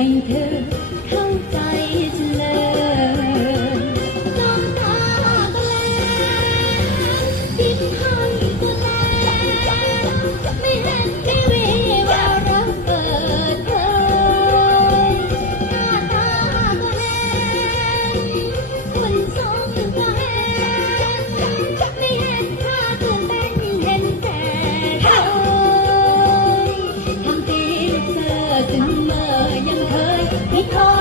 ให้เธอเข้าใจ because